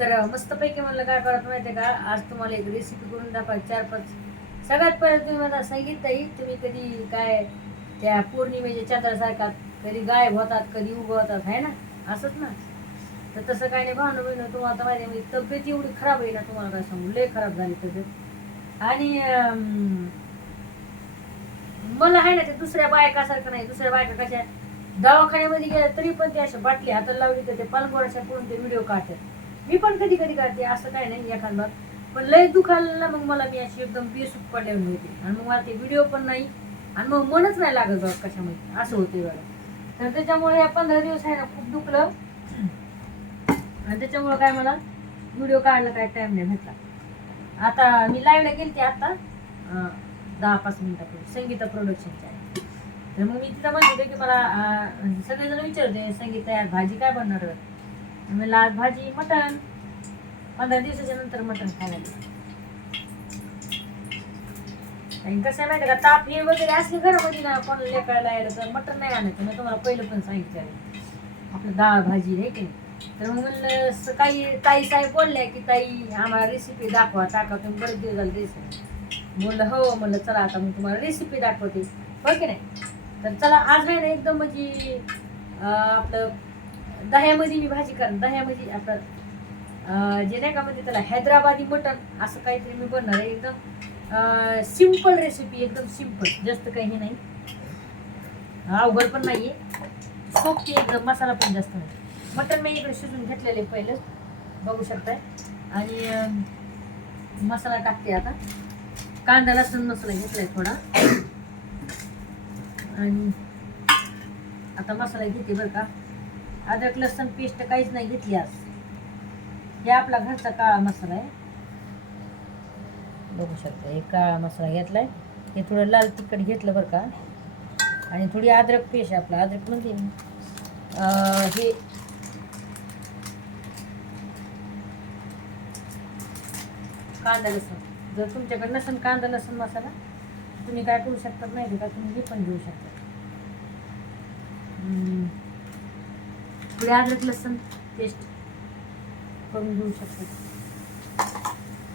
तर मस्तपैकी म्हणलं काय करत माहिती का? आज तुम्हाला एक रेसिपी करून दाखवा चार पाच. सगळ्यात पहिले तुम्ही मला सांगितलंही तुम्ही कधी काय त्या पौर्णिमेच्या चंद्रासारखा कधी गायब होतात कधी उगवतात आहे ना? असंच ना? तर तसं काय नाही भावनं बहिणं तुम्हाला तर माहिती म्हणजे तब्येत एवढी खराब आहे ना तुम्हाला काय सांगू? लय खराब झाली तब्येत. आणि मला आहे ना ते दुसऱ्या बायकासारखं नाही दुसऱ्या बायका कशा? दवाखान्यामध्ये गेल्या तरी पण ते अशा बाटली हातात लावली तर ते पालंगोराच्या पळून ते व्हिडिओ काढतात. मी पण कधी कधी करते असं काय नाही एखाद. पण लय दुखायला ना मग मला मी अशी एकदम बेसूक पडल्यावर होते आणि मग मला ते व्हिडिओ पण नाही. आणि मग मनच नाही लागत बघ कशामध्ये असं होते बरं तर त्याच्यामुळे या पंधरा दिवस आहे ना खूप दुखलं. आणि त्याच्यामुळे काय मला व्हिडिओ काढला काय टाइम नाही भेटला. आता मी लाईव्हला गेलते आता. दहा पाच मिनिटापूर्वी. संगीता प्रोडक्शनच्या तर मग मी तिथं म्हणत होते की मला सगळेजण विचारते संगीता यार भाजी काय बनणार म्हणलं आज भाजी मटण. पंधरा दिवसाच्या नंतर मटण खायला गेलं. आणि कसं आहे माहिती का ताप हे वगैरे असली घरामध्ये ना कोणाला लेकरायला यायला तर मटण नाही आणायचं. मी तुम्हाला पहिलं पण सांगितलं आहे. आपलं डाळ भाजी आहे की नाही. तर मग म्हणलं स- काही ताई साहेब बोलल्या की ताई आम्हाला रेसिपी दाखवा टाका तुम्ही बरेच दिवस झाले रेसिपी बोललं हो म्हणलं चला आता मी तुम्हाला रेसिपी दाखवते. हो की नाही? तर चला आज आहे ना एकदम म्हणजे अं, आपलं दह्यामध्ये मी भाजी कर दह्यामध्ये आपलं जे नाही का म्हणजे त्याला हैदराबादी मटण असं काहीतरी मी बनणार आहे एकदम सिंपल रेसिपी एकदम सिंपल जास्त काही हे नाही. अवघड पण नाही आहे सोपी एकदम मसाला पण जास्त नाही. मटण मी इकडे शिजून घेतलेले पहिलं. बघू शकताय. आणि मसाला टाकते आता. कांदा लसूण मसाला घेतलाय थोडा. आणि आता मसाला घेते बरं का. अद्रक लसूण पेस्ट काहीच नाही घेतली आज. हे आपला घरचा काळा मसाला आहे. बघू शकता हे काळा मसाला घेतला आहे हे थोडं लाल तिखट घेतलं बरं का. आणि थोडी अद्रक पेस्ट आपला. अद्रक म्हणते हे कांदा लसूण. जर तुमच्याकडे नसेल कांदा लसूण मसाला तुम्ही काय करू शकतात नाही का? तुम्ही हे पण घेऊ शकता. थोडी अद्रक लसूण पेस्ट करून घेऊ शकते.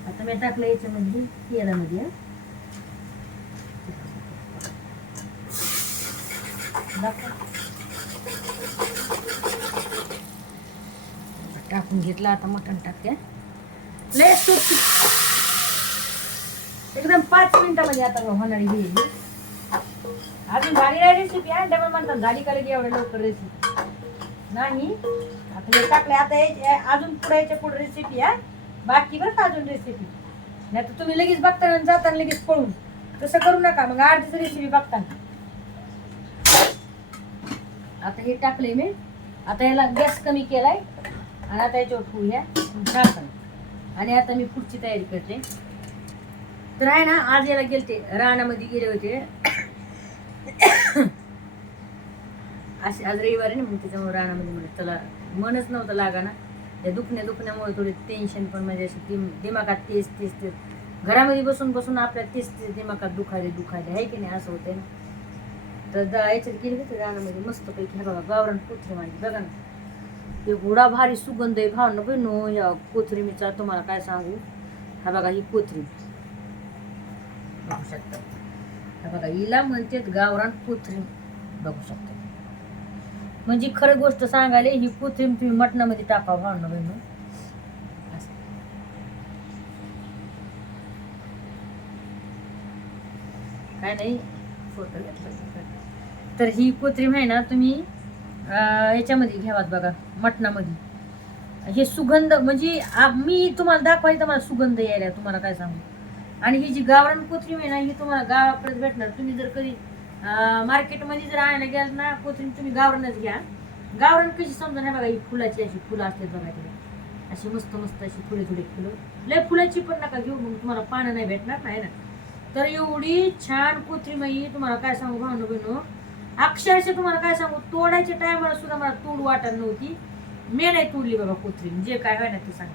आता मी टाकलं याच्यामध्ये तेलामध्ये टाकून घेतलं आता मटण टाकते लय सोपी. एकदम पाच मिनिटामध्ये आता होणारी ही. अजून झाली नाही रेसिपी आहे डबल म्हणतात झाली का एवढ्या लवकर रेसिपी नाही. आता हे टाकले आता हे- अजून पुढे याच्यापुढे रेसिपी आहे. बाकी बरं का अजून रेसिपी नाही तर तुम्ही लगेच बघताना जाताना लगेच पळून. तसं करू नका. मग अर्धीच रेसिपी बघताना. आता हे टाकले मी. आता याला गॅस कमी केलाय. आणि आता याच्यावर ठेवूया. झाकण आणि आता मी पुढची तयारी करते. तर आहे ना आज याला गेलते रानामध्ये गेले होते. असे आज रविवारी ना मग त्याच्यामुळे रानामध्ये म्हणलं चला. मनच नव्हतं लागा ना त्या दुखण्या दुखण्यामुळे थोडी टेन्शन पण म्हणजे अशी दिम दिमागात तेच तेच तेच घरामध्ये बसून बसून आपल्या तेच तेच दिमागात दुखायले दुखायले. आहे की नाही? असं होतंय ना. तर दा- याच्यात गेली होती रानामध्ये मस्तपैकी. हे बघा गावरान कोथरी माझी बघा ना. एवढा भारी सुगंध आहे. भावना बहिणो या कोथरीमीचा तुम्हाला काय सांगू? हा बघा ही कोथरी. बघू शकता. हा बघा हिला म्हणतात गावरान कोथरी. बघू शकता. म्हणजे खरं गोष्ट सांगायला ही कोथरीम तुम्ही मटणामध्ये टाका भावना बहिणो. काय नाही फोटो तर ही कोथरीम आहे ना तुम्ही याच्यामध्ये घ्यावात बघा मटणामध्ये. हे सुगंध म्हणजे मी तुम्हाला दाखवायचं मला सुगंध यायला तुम्हाला काय सांगू? आणि ही जी गावरान कोथरीम आहे ना ही तुम्हाला गावाकडे भेटणार. तुम्ही जर कधी मार्केटमध्ये जर आणायला गेलं ना कोथिंबीर तुम्ही गावरानच घ्या. गावरान कशी समजा नाही बघा ही फुलाची अशी फुलं असतात बघा तिला अशी मस्त मस्त अशी थोडी थोडी फुलं. लय फुलाची पण नका घेऊ मग तुम्हाला पानं नाही भेटणार नाही ना? तर एवढी छान कोथरीम तुम्हाला काय सांगू भावनं बहिणू? अक्षरशः तुम्हाला काय सांगू तोडायच्या टायमाला सुद्धा मला तोड वाटत नव्हती. मी नाही तोडली बाबा कोथरीम जे काय होय ना ते सांग.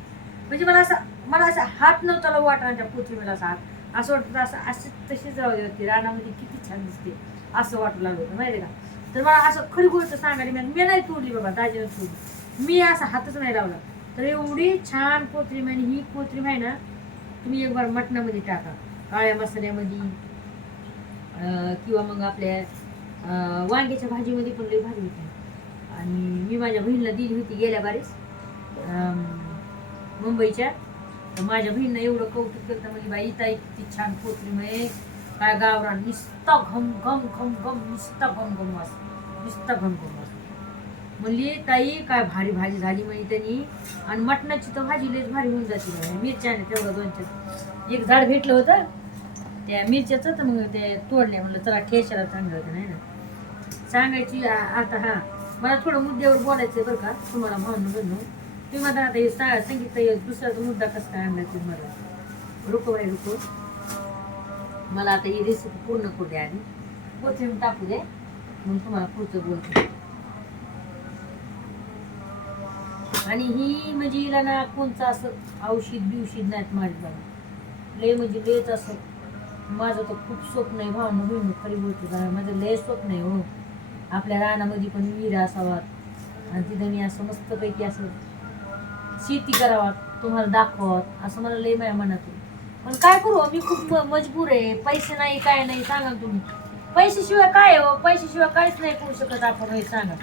म्हणजे मला असं मला असं हात नव्हता वाटणार त्या कोथरीमेला असा हात. असं वाटतं असं अशी तशीच राहू होती रानामध्ये किती छान दिसते. असं वाटू लागलं होतं माहिती आहे का? तर मला असं खरी गोष्ट सांगायला मी मी नाही तोडली बाबा दाजीनं तोडली. मी असा हातच नाही लावला. तर एवढी छान कोथरीम आणि ही कोथरीम आहे ना तुम्ही एक बार मटणामध्ये टाका. काळ्या मसाल्यामध्ये किंवा मग आपल्या वांग्याच्या भाजीमध्ये पण लई भाजी होती. आणि मी माझ्या बहिणीला दिली होती गेल्या बारीस मुंबईच्या. तर माझ्या बहिणीनं एवढं कौतुक करता म्हणजे बाई ताई किती छान कोथरीम आहे. काय गावरान नुसता घम घम घम घम नुसता घम घम वास नुसता घम घम वास म्हणली ताई काय भारी भाजी झाली म्हणजे त्यांनी. आणि मटणाची तर भाजी लयच भारी होऊन जाते बाई. मिरच्याने तेवढं दोनच्या एक झाड भेटलं होतं. त्या मिरच्याचं तर मग ते तोडले. म्हणलं चला ठेशाला चांगलं होतं नाही ना? सांगायची आता हां मला थोडं मुद्द्यावर बोलायचं बरं का तुम्हाला म्हणून म्हणून. तुम्ही मला आता हे सा- सांगितलं दुसरा मुद्दा कसं काय आणला तुम्हाला रुको बाई रुको मला आता ही रेसिपी पूर्ण करू द्या आधी. कोथिंबीर टाकू दे. मग तुम्हाला पुढचं बोलते आणि ही म्हणजे हिला ना कोणचं असं औषध बिवशीद नाहीत माझ्या बाबा लय म्हणजे लयच असं माझं तर खूप स्वप्न आहे भावना बहिणी खरी बोलतो माझं लय स्वप्न आहे हो. आपल्या रानामध्ये पण विहीर असावा आणि तिथं मी असं मस्तपैकी असं शेती करावा तुम्हाला दाखवावं असं मला लय माझ्या मनात आहे. पण काय करू मी खूप म- मजबूर आहे. पैसे नाही काय नाही सांगा ना तुम्ही. पैशाशिवाय काय आहे हो? पैशाशिवाय काहीच नाही करू शकत आपण हे सांगा.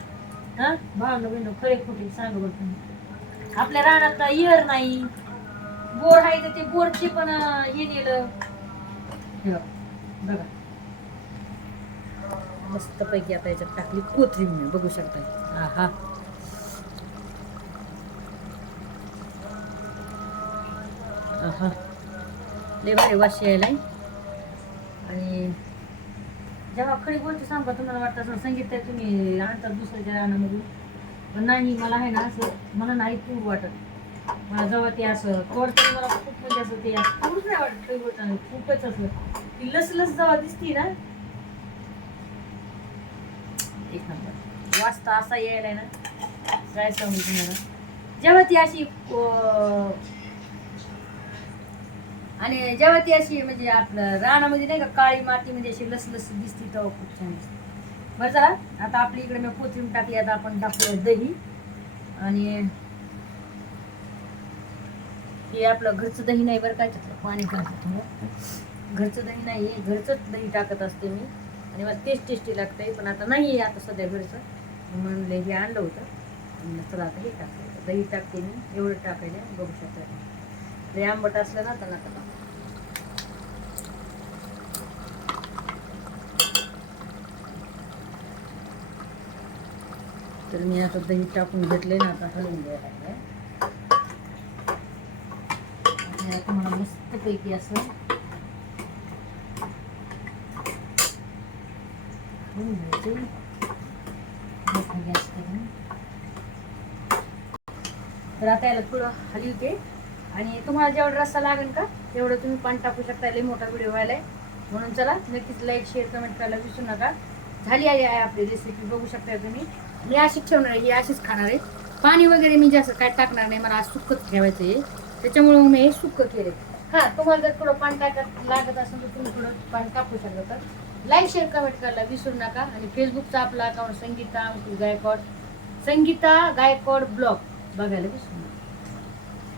हा? भावना बिंड खरे खोटे सांगा बरं तुम्ही. आपल्या रानात इयर नाही. बोर आहे तर ते बोरचे पण अं, हे नेलं. हे बघा, बघा. मस्त पैकी आता याच्यात टाकली कोथिंबीर बघू शकता. हा हा हा लय भारी वास यायलाय आणि जेव्हा खरी गोष्ट सांगा तुम्हाला वाटतं असं संगीत आहे तुम्ही आणतात दुसऱ्याच्या रानामधून पण नाही मला आहे ना असं मला नाही तूर वाटत. मला जेव्हा ते असं तोडताना मला खूप म्हणजे असं ते असं तूरच नाही वाटत खरी गोष्ट नाही खूपच असं ती लस लस जेव्हा दिसती ना. एक नंबर. वाजता असा यायला ना काय सांगू तुम्हाला. जेव्हा ती अशी आणि जेव्हा ती अशी म्हणजे आपलं रानामध्ये नाही का काळी मातीमध्ये अशी लसलस दिसती तेव्हा खूप छान दिसते. बरं चला आता आपल्या इकडे मी कोथिंब टाकली आता आपण टाकूया दही. आणि हे आपलं घरचं दही नाही बरं काय त्यातलं पाणी टाकत थोडं. घरचं दही नाही आहे घरचंच दही टाकत असते मी. आणि मला तेच टेस्टी लागतंय पण आता नाही आहे आता सध्या घरचं. म्हणलं हे आणलं होतं. चला आता हे टाकायचं दही टाकते मी एवढं टाकायला बघू शकता हे आंबट असलं ना त्यांना नका. तर मी आता दही टाकून घेतले ना आता हलवून घ्यायला. तुम्हाला आता यात मस्तपैकी असं तर आता याला थोडं हलवते. आणि तुम्हाला जेवढा रस्सा लागेल का तेवढं तुम्ही पाणी टाकू शकता. लई मोठा व्हिडिओ व्हायला आहे म्हणून चला नक्कीच लाईक शेअर कमेंट करायला विसरू नका. झाली आली आहे आपली रेसिपी बघू शकता तुम्ही. मी अशीच ठेवणार आहे ही अशीच खाणार आहे. पाणी वगैरे मी जास्त काय टाकणार नाही मला आज सुक्कच ठेवायचं आहे त्याच्यामुळे मी हे सुक्क केले हां तुम्हाला जर थोडं पाणी टाकत लागत असेल तर तुम्ही थोडं पाणी टाकू शकता तर. लाईक शेअर कमेंट करायला विसरू नका. आणि फेसबुकचा आपला अकाउंट संगीता गायकवाड. संगीता गायकवाड ब्लॉग बघायला विसरू नका.